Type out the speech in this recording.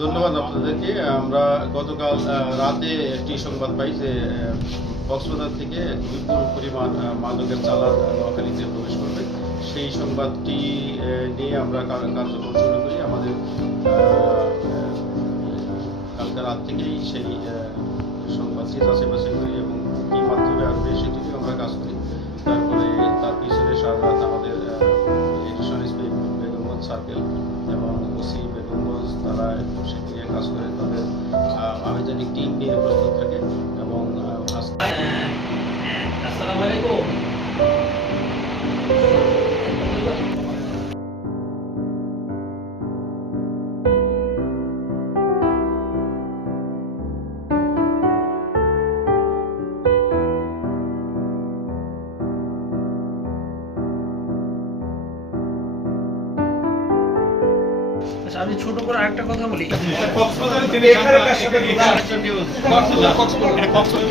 ধন্যবাদ আপনাদেরকে। আমরা গতকাল রাতে একটি সংবাদ পাই যে কক্সবাজার থেকে বিপুল পরিমাণ মাদকের চালান নোয়াখালীতে প্রবেশ করবে। সেই সংবাদটি নিয়ে আমরা কার্যক্রম শুরু করি। আমাদের কালকে রাত থেকেই সেই সংবাদটি যাচাই বাছাই করি এবং কি মাধ্যমে আরও বেশি থেকে আমরা কাজ করি। তারপরে তার পিছনে সারা রাত আমাদের এডিশন এসপি বেগমগঞ্জ সার্কেল এবং ওসি বেগমগঞ্জ তারা সেটি নিয়ে কাজ করে, তাদের আবেদনিক টিম নিয়ে প্রস্তুত থাকে এবং আসসালামু আলাইকুম। আমি ছোট করে আরেকটা কথা বলি। কক্সবাজারে তিনি এখানে কাজ করে কক্সবাজার